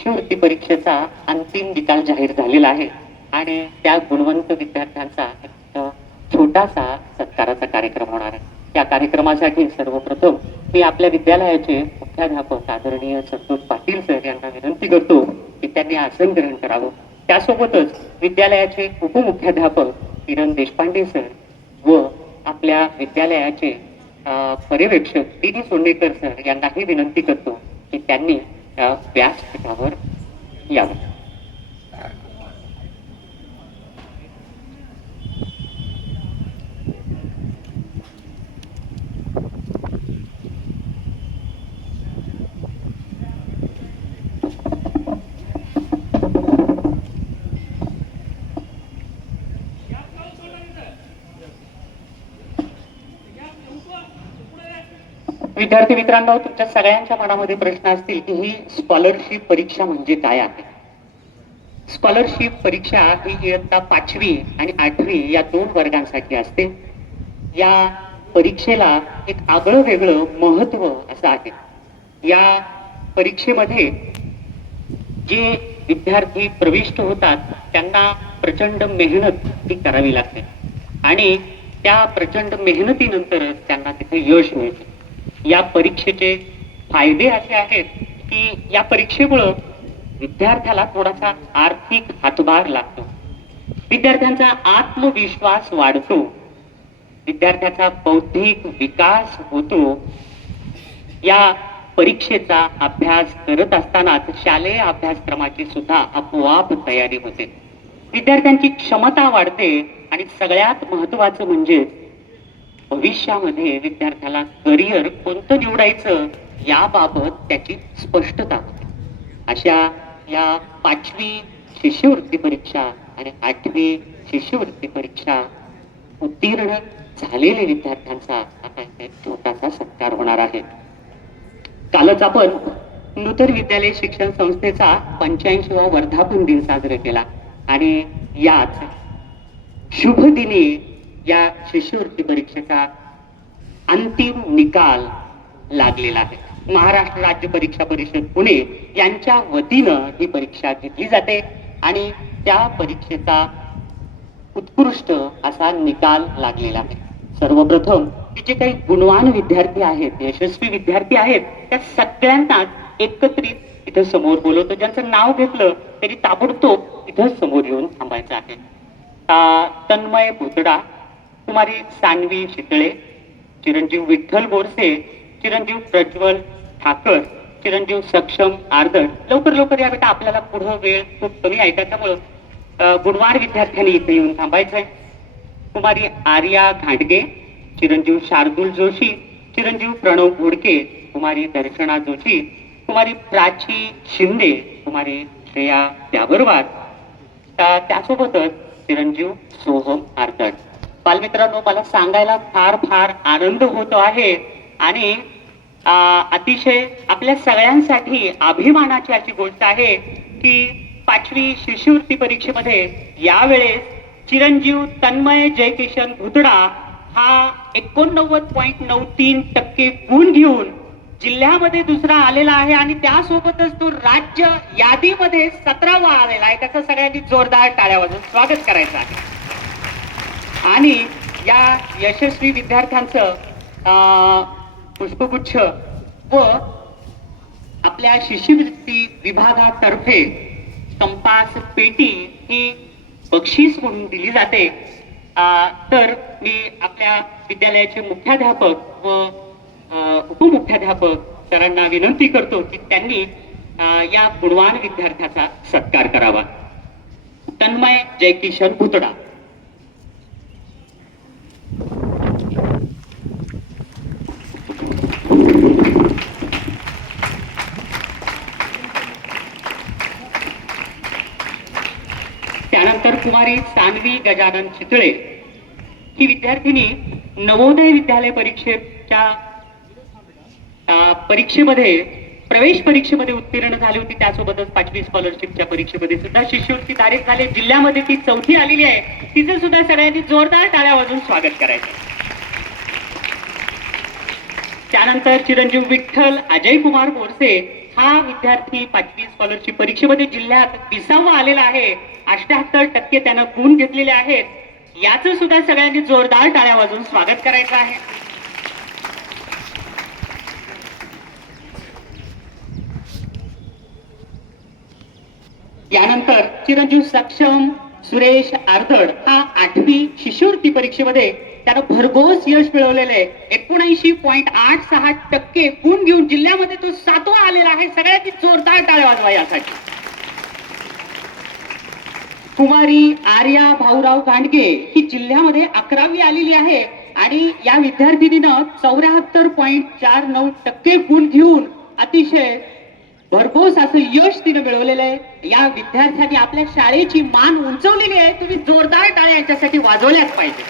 शिष्यवृत्ती परीक्षेचा अंतिम निकाल जाहीर झालेला आहे. आणि त्या गुणवंत विद्यार्थ्यांचा छोटासा सत्काराचा कार्यक्रम होणार आहे. या कार्यक्रमासाठी सर्वप्रथम मी आपल्या विद्यालयाचे मुख्याध्यापक आदरणीय संतोष पाटील सर यांना विनंती करतो की त्यांनी आसन ग्रहण करावं. त्यासोबतच विद्यालयाचे उपमुख्याध्यापक किरण देशपांडे सर व आपल्या विद्यालयाचे पर्यवेक्षक डी डी सोंडेकर सर यांनाही विनंती करतो की त्यांनी व्यासपीठावर यावं विद्यार्थी मित्रांनो तुमच्या सगळ्यांच्या मनामध्ये प्रश्न असतील की ही स्कॉलरशिप परीक्षा म्हणजे काय आहे? स्कॉलरशिप परीक्षा ही इयत्ता पाचवी आणि आठवी या दोन वर्गांसाठी असते. या परीक्षेला एक आगळं वेगळं महत्त्व असं आहे. या परीक्षेमध्ये जे विद्यार्थी प्रविष्ट होतात त्यांना प्रचंड मेहनत ही करावी लागते. आणि त्या प्रचंड मेहनतीनंतर त्यांना तिथे यश मिळते. या परीक्षेचे फायदे असे आहेत की या परीक्षेमुळं विद्यार्थ्याला थोडासा आर्थिक हातभार लागतो. विद्यार्थ्यांचा आत्मविश्वास वाढतो. विद्यार्थ्याचा बौद्धिक विकास होतो. या परीक्षेचा अभ्यास करत असतानाच शालेय अभ्यासक्रमाची सुद्धा आपोआप तयारी होते. विद्यार्थ्यांची क्षमता वाढते आणि सगळ्यात महत्वाचं म्हणजे भविष्यामध्ये विद्यार्थ्याला करिअर कोणतं निवडायचं याबाबत त्याची स्पष्टता अशा या पाचवी शिष्यवृत्ती परीक्षा आणि आठवी शिष्यवृत्ती परीक्षा उत्तीर्ण झालेल्या विद्यार्थ्यांचा आता छोटासा सत्कार होणार आहे. कालच आपण नूतन विद्यालय शिक्षण संस्थेचा पंच्याऐंशी वर्धापन दिन साजरा केला आणि याच शुभ दिनी या शिष्यवृत्ती परीक्षेचा अंतिम निकाल लागलेला आहे. महाराष्ट्र राज्य परीक्षा परिषद पुणे यांच्या वतीनं ही परीक्षा घेतली जाते आणि त्या परीक्षेचा उत्कृष्ट असा निकाल लागलेला आहे. सर्वप्रथम तिचे जे काही गुणवान विद्यार्थी आहेत यशस्वी विद्यार्थी आहेत त्या सगळ्यांनाच एकत्रित इथं समोर बोलवतो. ज्यांचं नाव घेतलं तरी ताबडतोब इथं समोर येऊन थांबायचं आहे. तन्मय भुतडा कुमारी सानवी शितळे चिरंजीव विठ्ठल बोरसे चिरंजीव प्रज्वल ठाकर चिरंजीव सक्षम आर्दड लवकर लवकर या बेटा आपल्याला पुढं वेळ खूप कमी आहे. त्याच्यामुळं गुणवार विद्यार्थ्यांनी इथे येऊन थांबायचंय. कुमारी आर्या घाटगे चिरंजीव शार्दूल जोशी चिरंजीव प्रणव घोडके कुमारी दर्शना जोशी कुमारी प्राची शिंदे कुमारी श्रेया त्याबरोबर त्यासोबतच चिरंजीव सोहम आर्दड बालमित्रांनो मला सांगायला फार फार आनंद होतो आहे. आणि अतिशय आपल्या सगळ्यांसाठी अभिमानाची अशी गोष्ट आहे की पाचवी शिष्यवृत्ती परीक्षेमध्ये यावेळेस चिरंजीव तन्मय जयकिशन भुतडा हा एकोणनव्वद पॉईंट नऊ तीन टक्के गुण घेऊन जिल्ह्यामध्ये दुसरा आलेला आहे. आणि त्यासोबतच तो राज्य यादीमध्ये सतरावा आलेला आहे. त्याचा सगळ्यांनी जोरदार टाळ्या स्वागत करायचं आहे. आणि या यशस्वी विद्यार्थ्यांचं अं, पुष्पगुच्छ व आपल्या शिष्यवृत्ती विभागातर्फे कंपास पेटी ही बक्षीस म्हणून दिली जाते. तर मी आपल्या विद्यालयाचे मुख्याध्यापक व उपमुख्याध्यापक सरांना विनंती करतो की त्यांनी या गुणवान विद्यार्थ्याचा सत्कार करावा. तन्मय जयकिशन भुतडा त्यानंतर कुमारी सानवी गजानन चितळे ही विद्यार्थिनी नवोदय विद्यालय परीक्षेच्या परीक्षेमध्ये प्रवेश परीक्षेमध्ये उत्तीर्ण झाली होती. त्यासोबतच पाचवी स्कॉलरशिपच्या परीक्षेमध्ये सुद्धा शिष्यवृत्ती तारीख झाली. जिल्ह्यामध्ये ती चौथी आलेली आहे. तिचं सुद्धा सगळ्यांनी जोरदार टाळ्या वाजून स्वागत करायचं. त्यानंतर चिरंजीव विठ्ठल अजय कुमार बोरसे हा विद्यार्थी पाचवी स्कॉलरशिप परीक्षेमध्ये जिल्ह्यात विसावा आलेला आहे. अष्ट्याहत्तर टक्के त्यानं गुण घेतलेले आहेत. याचं सुद्धा सगळ्यांनी जोरदार टाळ्या वाजवून स्वागत करायचं आहे. यानंतर चिरंजीव सक्षम सुरेश आर्दड हा आठवी शिष्यवृत्ती परीक्षेमध्ये त्यानं भरघोस यश मिळवलेले एकोणऐंशी पॉईंट आठ सहा टक्के गुण घेऊन जिल्ह्यामध्ये तो सातवा आलेला आहे. सगळ्यांनी जोरदार टाळ्या वाजवा यासाठी. कुमारी आर्या भाऊराव गांडगे ही जिल्ह्यामध्ये अकरावी आलेली आहे आणि या विद्यार्थिनीनं चौऱ्याहत्तर पॉईंट चार नऊ टक्के गुण घेऊन अतिशय भरघोस असं यश तिनं मिळवलेलं आहे. या विद्यार्थ्यांनी आपल्या शाळेची मान उंचवलेली आहे. तुम्ही जोरदार टाळ्या यांच्यासाठी वाजवल्याच पाहिजे.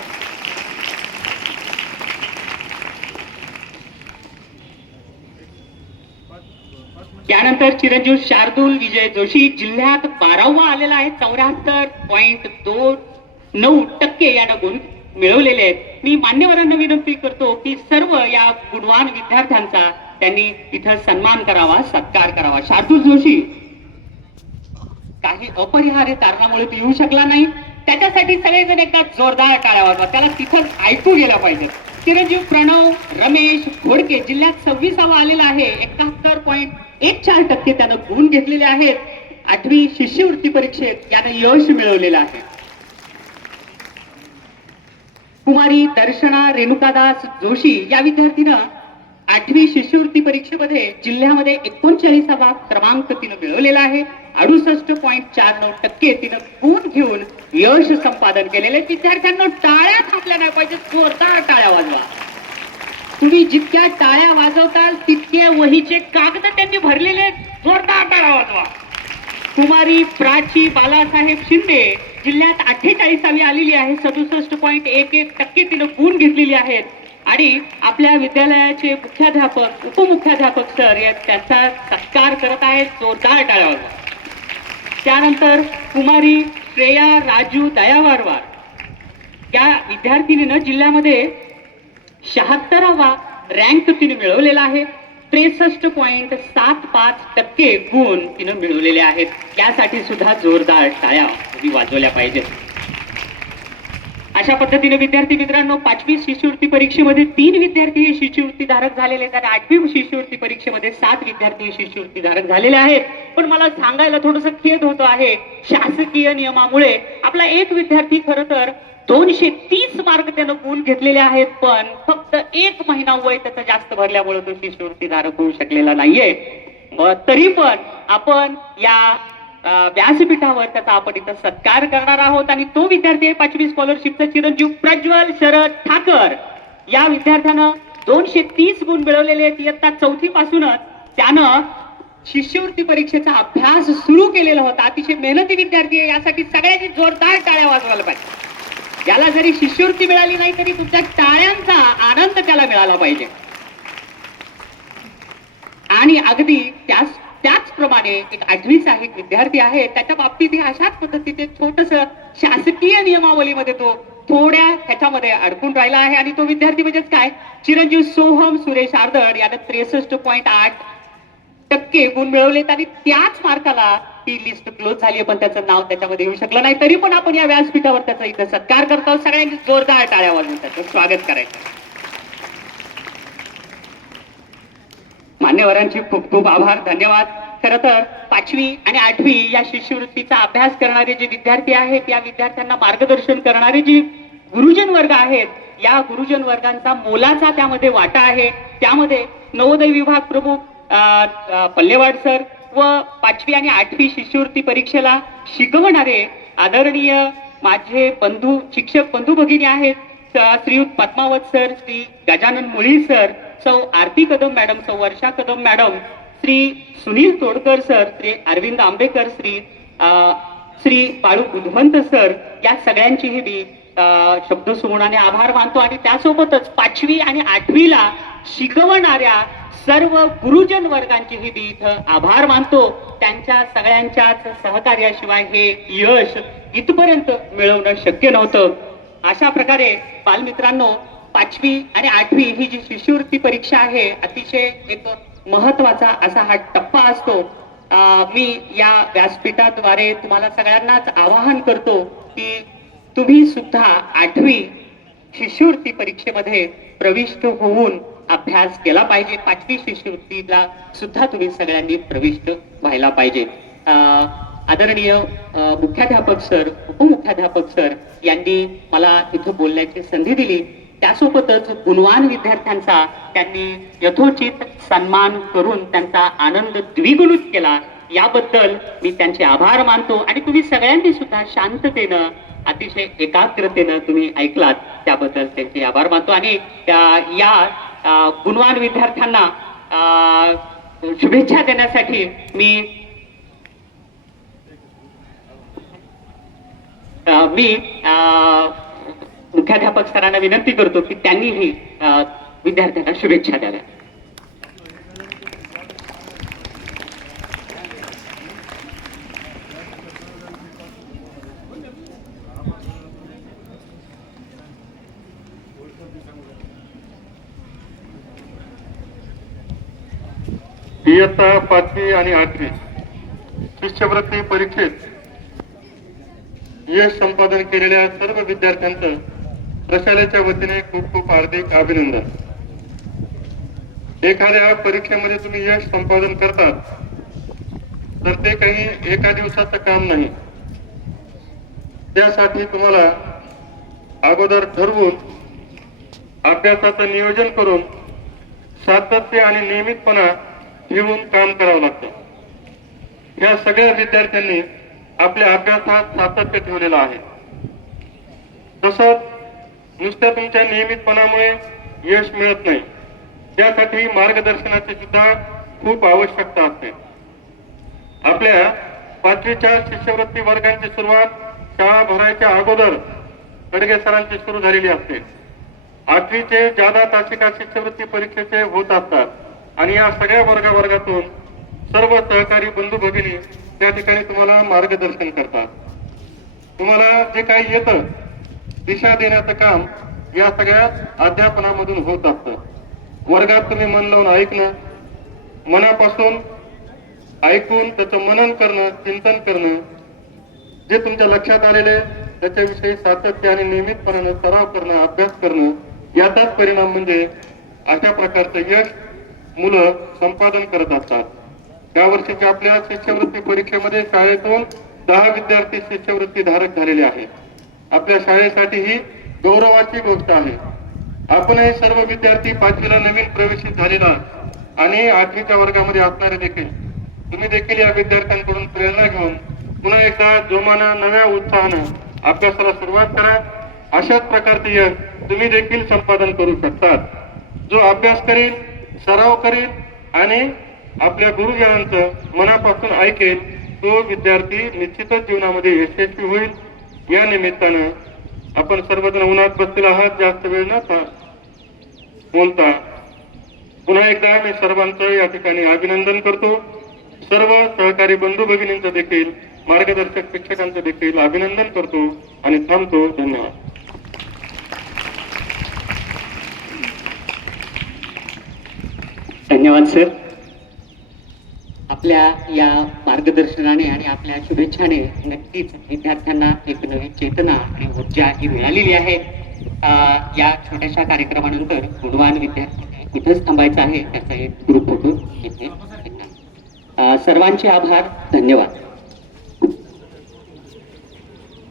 त्यानंतर चिरंजीव शार्दूल विजय जोशी जिल्ह्यात बारावा आलेला आहे. चौऱ्याहत्तर पॉईंट दोन नऊ टक्के यानं गुण मिळवलेले आहेत. मी मान्यवरांना विनंती करतो की सर्व या गुणवान विद्यार्थ्यांचा त्यांनी इथं सन्मान करावा सत्कार करावा. शार्दूल जोशी काही अपरिहार्य कारणामुळे तो येऊ शकला नाही. त्याच्यासाठी सगळेजण एकदा जोरदार टाळ्या वाजवा. त्याला तिथं ऐकू गेला पाहिजे. चिरंजीव प्रणव रमेश घोडके जिल्ह्यात सव्वीसावा आलेला आहे. एकाहत्तर पॉईंट एक चार टक्के त्यानं गुण घेतलेले आहेत. आठवी शिष्यवृत्ती परीक्षेत यानं यश मिळवलेलं आहे. कुमारी दर्शना रेणुकादास जोशी या विद्यार्थीनं आठवी शिष्यवृत्ती परीक्षेमध्ये जिल्ह्यामध्ये एकोणचाळीसावा क्रमांक तिनं मिळवलेला आहे. अडुसष्ट पॉईंट चार नऊ टक्के तिनं गुण घेऊन यश संपादन केलेले विद्यार्थ्यांना टाळ्या थांबल्या नाही पाहिजे जोरदार टाळ्या वाजवा. तुम्ही जितक्या टाळ्या वाजवताल तितके वहीचे कागद त्यांनी भरलेले आहेत. जोरदार टाळ्या वाजवा. कुमारी प्राची बालासाहेब शिंदे जिल्ह्यात अठ्ठेचाळीसावी आलेली आहे. सदुसष्ट पॉईंट एक एक टक्के तिनं गुण घेतलेली आहेत. आणि आपल्या विद्यालयाचे मुख्याध्यापक उपमुख्याध्यापक सर या त्यांचा सत्कार करत आहेत जोरदार टाळावर त्यानंतर कुमारी श्रेया राजू दयावारवार. या विद्यार्थिनीनं जिल्ह्यामध्ये शहात्तरावा रँक तिने मिळवलेला आहे. त्रेसष्ट पॉईंट सात पाच टक्के गुण तिनं मिळवलेले आहेत. त्यासाठी सुद्धा जोरदार टाळ्या वाजवल्या पाहिजेत. अशा पद्धतीने विद्यार्थी मित्रांनो पाचवी शिष्यवृत्ती परीक्षेमध्ये तीन विद्यार्थी हे शिष्यवृत्ती धारक झालेले आहेत आणि आठवी शिष्यवृत्ती परीक्षेमध्ये सात विद्यार्थी हे शिष्यवृत्ती धारक झालेले आहेत. पण मला सांगायला थोडस खेद होतो आहे शासकीय नियमामुळे आपला एक विद्यार्थी खर तर दोनशे तीस मार्क त्यानं गुण घेतलेले आहेत पण फक्त एक महिना वय त्याचा जास्त भरल्यामुळे तो शिष्यवृत्ती धारक होऊ शकलेला नाहीये. मग तरी पण आपण या व्यासपीठावर त्याचा आपण इथं सत्कार करणार आहोत. आणि तो विद्यार्थी आहे पाचवी स्कॉलरशिपचा चिरंजीव प्रज्वल शरद ठाकर. या विद्यार्थ्यानं दोनशे तीस गुण मिळवलेले आहेत. इयत्ता चौथी पासूनच त्यानं शिष्यवृत्ती परीक्षेचा अभ्यास सुरू केलेला होता. अतिशय मेहनती विद्यार्थी आहे. यासाठी सगळ्यांनी जोरदार टाळ्या वाजवायला पाहिजे. याला जरी शिष्यवृत्ती मिळाली नाही तरी तुमच्या टाळ्यांचा आनंद त्याला मिळाला पाहिजे. आणि अगदी त्याच त्याचप्रमाणे एक आठवीचा एक विद्यार्थी आहे त्याच्या बाबतीत अशाच पद्धतीचे छोटस शासकीय नियमावलीमध्ये तो थोड्या ह्याच्यामध्ये अडकून राहिला आहे. आणि तो विद्यार्थी म्हणजेच काय? चिरंजीव सोहम सुरेश आर्दड यानं त्रेसष्ट पॉईंट आठ टक्के गुण मिळवलेत आणि त्याच मार्काला ही लिस्ट क्लोज झाली आहे, पण त्याचं नाव त्याच्यामध्ये येऊ शकलं नाही. तरी पण आपण या व्यासपीठावर त्याचा इथं सत्कार करतो सगळ्यांनी जोरदार टाळ्या वाजवून त्याचं स्वागत करायचं. मान्यवरांचे खूप खूप आभार धन्यवाद. खर तर पाचवी आणि आठवी या शिष्यवृत्तीचा अभ्यास करणारे जे विद्यार्थी आहेत या विद्यार्थ्यांना मार्गदर्शन करणारे जे गुरुजन वर्ग आहेत या गुरुजन वर्गांचा मोलाचा त्यामध्ये वाटा आहे. त्यामध्ये नवोदय विभाग प्रमुख अं, पल्लेवाड सर व पाचवी आणि आठवी शिष्यवृत्ती परीक्षेला शिकवणारे आदरणीय माझे बंधू शिक्षक बंधू भगिनी आहेत श्रीयुत पद्मावत सर श्री गजानन मुळी सर सौ Aarti Kadam madam Sau Varsha Kadam madam Shri Sunil Todkar sir Shri Arvind Ambekar Shri Shri Balu Budhwant sir या सगळ्यांचीही मी शब्द शब्दसुमनाने आभार मानतो आणि त्यासोबतच पाचवी आणि आठवीला शिकवणाऱ्या सर्व गुरुजन वर्गांचेही मी इथं आभार मानतो. त्यांच्या सगळ्यांच्याच सहकार्याशिवाय हे यश इथपर्यंत मिळवणं शक्य नव्हतं. अशा प्रकारे बालमित्रांनो पाचवी आणि आठवी ही जी शिष्यवृत्ती परीक्षा आहे अतिशय एक महत्त्वाचा असा हा टप्पा असतो. अं, मी या व्यासपीठाद्वारे तुम्हाला सगळ्यांनाच आवाहन करतो की तुम्ही सुद्धा आठवी शिष्यवृत्ती परीक्षेमध्ये प्रविष्ट होऊन अभ्यास केला पाहिजे. पाचवी शिष्यवृत्तीला सुद्धा तुम्ही सगळ्यांनी प्रविष्ट व्हायला पाहिजे. अं, आदरणीय मुख्याध्यापक सर उपमुख्याध्यापक सर यांनी मला इथं बोलण्याची संधी दिली. त्यासोबतच गुणवान विद्यार्थ्यांचा त्यांनी यथोचित सन्मान करून त्यांचा आनंद द्विगुणित केला. याबद्दल मी त्यांचे आभार मानतो आणि तुम्ही सगळ्यांनी सुद्धा शांततेनं अतिशय एकाग्रतेनं तुम्ही ऐकलात त्याबद्दल त्यांचे आभार मानतो. आणि या गुणवान विद्यार्थ्यांना अं, शुभेच्छा देण्यासाठी मी मी मुख्याध्यापक सरांना विनंती करतो की त्यांनीही विद्यार्थ्यांना शुभेच्छा द्याव्या इयत्ता पाचवी आणि आठवी शिष्यवृत्ती परीक्षेत यश संपादन केलेल्या सर्व विद्यार्थ्यांचं प्रशालेच्या वतीने खूप खूप हार्दिक अभिनंदन. एखाद्या परीक्षेमध्ये तुम्ही यश संपादन करतात तर ते काही एका दिवसाचं काम नाही. त्यासाठी तुम्हाला अगोदर ठरवून अभ्यासाचं नियोजन करून सातत्य आणि नियमितपणा ठेवून काम करावं लागतं. या सगळ्या विद्यार्थ्यांनी आपल्या अभ्यासात सातत्य ठेवलेलं आहे. तसंच नुसत्या तुमच्या नियमितपणामुळे यश मिळत नाही. त्यासाठी मार्गदर्शनाची सुद्धा खूप आवश्यकता असते. आपल्या पाचवीच्या शिष्यवृत्ती वर्गांची सुरुवात शाळा भरायच्या अगोदर कडगे सरांची सुरू झालेली असते. आठवीचे जादा तासिका शिष्यवृत्ती परीक्षेचे होत असतात आणि या सगळ्या वर्गा वर्गातून सर्व सहकारी बंधू भगिनी त्या ठिकाणी तुम्हाला मार्गदर्शन करतात. तुम्हाला जे काही येतं दिशा देण्याचं काम या सगळ्या अध्यापनामधून होत असतं. वर्गात तुम्ही मन लावून ऐकणं मनापासून ऐकून त्याचं मनन करणं चिंतन करणं जे तुमच्या लक्षात आलेले त्याच्याविषयी सातत्य आणि नियमितपणानं सराव करणं अभ्यास करणं याचाच परिणाम म्हणजे अशा प्रकारचं यश मुलं संपादन करत असतात. या वर्षीच्या आपल्या शिष्यवृत्ती परीक्षेमध्ये शाळेतून दहा विद्यार्थी शिष्यवृत्ती धारक झालेले आहेत. आपल्या शाळेसाठी ही गौरवाची गोष्ट आहे. आपणही सर्व विद्यार्थी पाचवीला नवीन प्रवेशित झालेला आणि आठवीच्या वर्गामध्ये असणारे देखील. तुम्ही देखील या विद्यार्थ्यांकडून प्रेरणा घेऊन पुन्हा एकदा जोमानं नव्या उत्साहानं अभ्यासाला सुरुवात करा. अशाच प्रकारचे यश तुम्ही देखील संपादन करू शकतात. जो अभ्यास करेल सराव करेल आणि आपल्या गुरुजनांचं मनापासून ऐकेल तो विद्यार्थी निश्चितच जीवनामध्ये यशस्वी होईल. या निमित्तानं आपण सर्वजण उन्हात बसलेला आहात जास्त वेळ न बोलता पुन्हा एकदा मी सर्वांचं या ठिकाणी अभिनंदन करतो. सर्व सहकारी बंधू भगिनींचं देखील मार्गदर्शक शिक्षकांचं देखील अभिनंदन करतो आणि थांबतो. धन्यवाद. धन्यवाद सर आपल्या या मार्गदर्शनाने आणि आपल्या शुभेच्छाने नक्कीच विद्यार्थ्यांना एक नवी चेतना आणि ऊर्जा ही मिळालेली आहे. या छोट्याशा कार्यक्रमानंतर गुणवान विद्यार्थी इथंच थांबायचं आहे त्याचा एक ग्रुप फोटो इथे. सर्वांचे आभार. धन्यवाद.